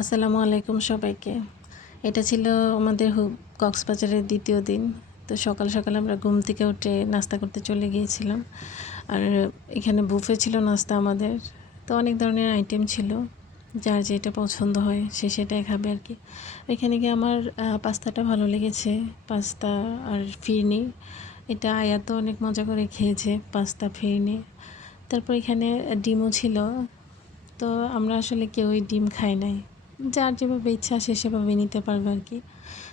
আসসালামু আলাইকুম সবাইকে। এটা ছিল আমাদের কক্সবাজারের দ্বিতীয় দিন। তো সকাল সকাল আমরা ঘুম থেকে উঠে নাস্তা করতে চলে গিয়েছিলাম। আর এখানে বুফে ছিল নাস্তা আমাদের। তো অনেক ধরনের আইটেম ছিল। যার যেটা পছন্দ হয় সে সেটাই খাবে আর কি। এখানে গিয়ে আমার পাস্তাটা ভালো লেগেছে। পাস্তা আর ফিরনি। এটা আয়া তো অনেক মজা করে খেয়েছে, পাস্তা, ফিরনি। তারপর এখানে ডিমও ছিল। তো আমরা আসলে কেউই ডিম খাই নাই। যার যেভাবে ইচ্ছা সে সেভাবে নিতে পারবে আর কি।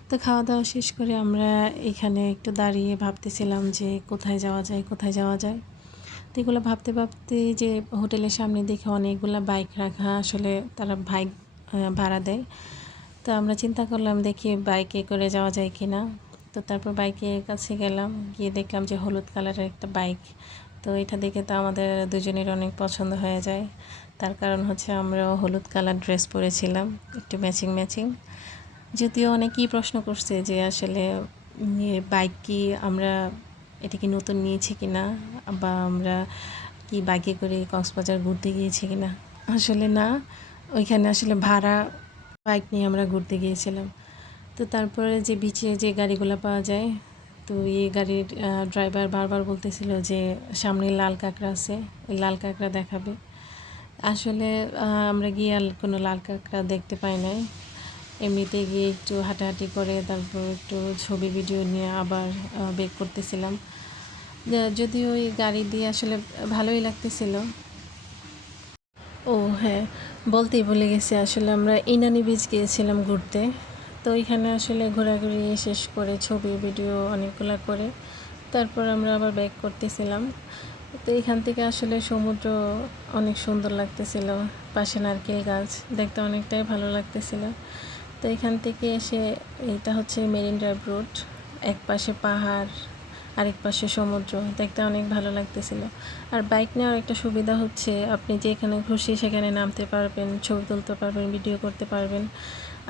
তো খাওয়া দাওয়া শেষ করে আমরা এখানে একটু দাঁড়িয়ে ভাবতেছিলাম যে কোথায় যাওয়া যায়, কোথায় যাওয়া যায়। তো এগুলো ভাবতে ভাবতে যে হোটেলের সামনে দেখে অনেকগুলো বাইক রাখা আসলে তারা বাইক ভাড়া দেয়। তো আমরা চিন্তা করলাম দেখি বাইকে করে যাওয়া যায় কি না তো তারপর বাইকের কাছে গেলাম, গিয়ে দেখলাম যে হলুদ কালারের একটা বাইক। তো এটা দেখে তো আমাদের দুজনের অনেক পছন্দ হয়ে যায়। তার কারণ হচ্ছে আমরা হলুদ কালার ড্রেস পরেছিলাম, একটু ম্যাচিং ম্যাচিং। যদিও অনেকেই প্রশ্ন করছে যে আসলে বাইক কি আমরা, এটা কি নতুন নিয়েছি কি না বা আমরা কি বাইকে করে কক্সবাজার ঘুরতে গিয়েছি কি না আসলে না, ওইখানে আসলে ভাড়া বাইক নিয়ে আমরা ঘুরতে গিয়েছিলাম। তো তারপরে যে বিচে যে গাড়িগুলো পাওয়া যায়, তো এই গাড়ির ড্রাইভার বারবার বলতেছিল যে সামনে লাল কাঁকড়া আছে, ওই লাল কাঁকড়া দেখাবে। আসলে আমরা গিয়ে আর কোনো লাল কাঁকড়া দেখতে পাই নাই। এমনিতে গিয়ে একটু হাঁটাহাঁটি করে, তারপর একটু ছবি, ভিডিও নিয়ে আবার বেক করতেছিলাম। যদিও ওই গাড়ি দিয়ে আসলে ভালোই লাগতেছিল। ও হ্যাঁ বলতেই ভুলে গেছি। আসলে আমরা ইনানি বিচ গিয়েছিলাম ঘুরতে। তো ওইখানে আসলে ঘোরাঘুরি শেষ করে ছবি, ভিডিও অনেকগুলো করে, তারপর আমরা আবার ব্যাক করতেছিলাম। তো এখান থেকে আসলে সমুদ্র অনেক সুন্দর লাগতেছিল। পাশে নারকেল গাছ, দেখতে অনেকটাই ভালো লাগতেছিল। তো এখান থেকে এসে এটা হচ্ছে মেরিন ড্রাইভ রোড এক পাশে পাহাড়, আরেক পাশে সমুদ্র, দেখতে অনেক ভালো লাগতেছিল। আর বাইক নেওয়ার একটা সুবিধা হচ্ছে, আপনি যেখানে খুশি সেখানে নামতে পারবেন, ছবি তুলতে পারবেন, ভিডিও করতে পারবেন।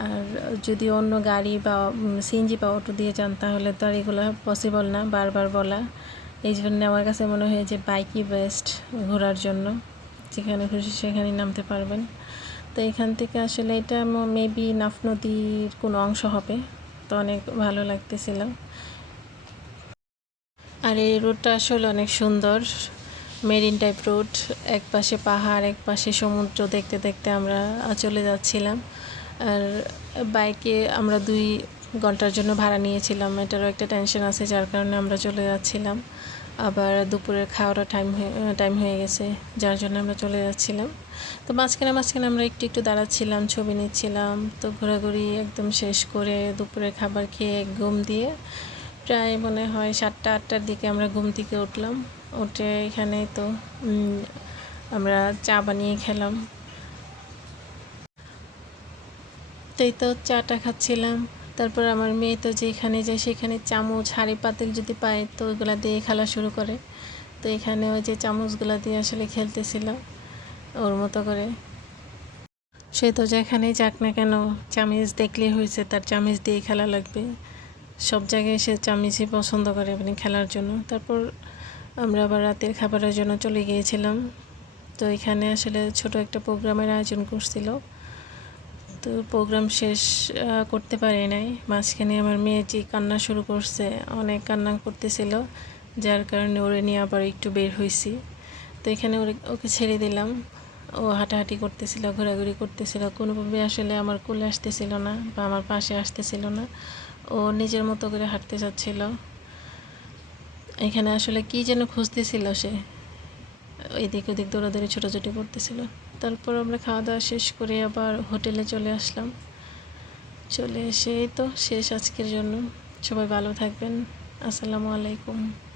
আর যদি অন্য গাড়ি বা সিএনজি বা অটো দিয়ে যান, তাহলে তো আর এগুলো পসিবল না, বারবার বলা। এই জন্য আমার কাছে মনে হয় যে বাইকই বেস্ট ঘোরার জন্য। যেখানে খুশি সেখানেই নামতে পারবেন। তো এখান থেকে আসলে এটা মেবি নাফ নদীর কোনো অংশ হবে। তো অনেক ভালো লাগতেছিল। আর এই রোডটা আসলে অনেক সুন্দর। মেরিন টাইপ রোড এক পাশে পাহাড়, এক পাশে সমুদ্র দেখতে দেখতে আমরা চলে যাচ্ছিলাম। আর বাইকে আমরা দুই ঘণ্টার জন্য ভাড়া নিয়েছিলাম। এটারও একটা টেনশন আছে, যার কারণে আমরা চলে যাচ্ছিলাম। আবার দুপুরের খাওয়ারও টাইম হয়ে টাইম হয়ে গেছে, যার জন্য আমরা চলে যাচ্ছিলাম। তো মাঝখানে মাঝখানে আমরা একটু একটু দাঁড়াচ্ছিলাম, ছবি নিচ্ছিলাম। তো ঘোরাঘুরি একদম শেষ করে দুপুরের খাবার খেয়ে ঘুম দিয়ে প্রায় মনে হয় সাতটা, আটটার দিকে আমরা ঘুম থেকে উঠলাম। উঠে এখানে তো আমরা চা বানিয়ে খেলাম। তো এই তো চাটা খাচ্ছিলাম। তারপর আমার মেয়ে তো যেখানে যায় সেখানে চামচ, হাঁড়ি, পাতিল যদি পায় তো ওইগুলো দিয়ে খেলা শুরু করে। তো এখানে ওই যে চামচগুলো দিয়ে আসলে খেলতেছিল ওর মতো করে। সে তো যেখানেই যাক না কেন, চামিচ দেখলেই হয়েছে তার চামিচ দিয়ে খেলা লাগবে। সব জায়গায় সে চামিচই পছন্দ করে মানে খেলার জন্য। তারপর আমরা আবার রাতের খাবারের জন্য চলে গিয়েছিলাম। তো এখানে আসলে ছোট একটা প্রোগ্রামের আয়োজন করছিল। তো প্রোগ্রাম শেষ করতে পারি নাই। মাঝখানে আমার মেয়ে যে কান্না শুরু করছে, অনেক কান্না করতেছিল, যার কারণে ওরে নিয়ে আবার একটু বের হয়েছি তো এখানে ওরে- ওকে ছেড়ে দিলাম। ও হাঁটাহাঁটি করতেছিল, ঘোরাঘুরি করতেছিল, কোনোভাবে আসলে আমার কোলে আসতেছিল না বা আমার পাশে আসতেছিল না। ও নিজের মতো করে হাঁটতে চাচ্ছিল এখানে আসলে কি যেন খুঁজতেছিল সে? এদিক ওদিক দৌড়াদৌড়ি ছোটাছুটি করতেছিল। তারপর আমরা খাওয়া দাওয়া শেষ করে আবার হোটেলে চলে আসলাম। চলে এসেই তো শেষ আজকের জন্য। সবাই ভালো থাকবেন। আসসালামু আলাইকুম।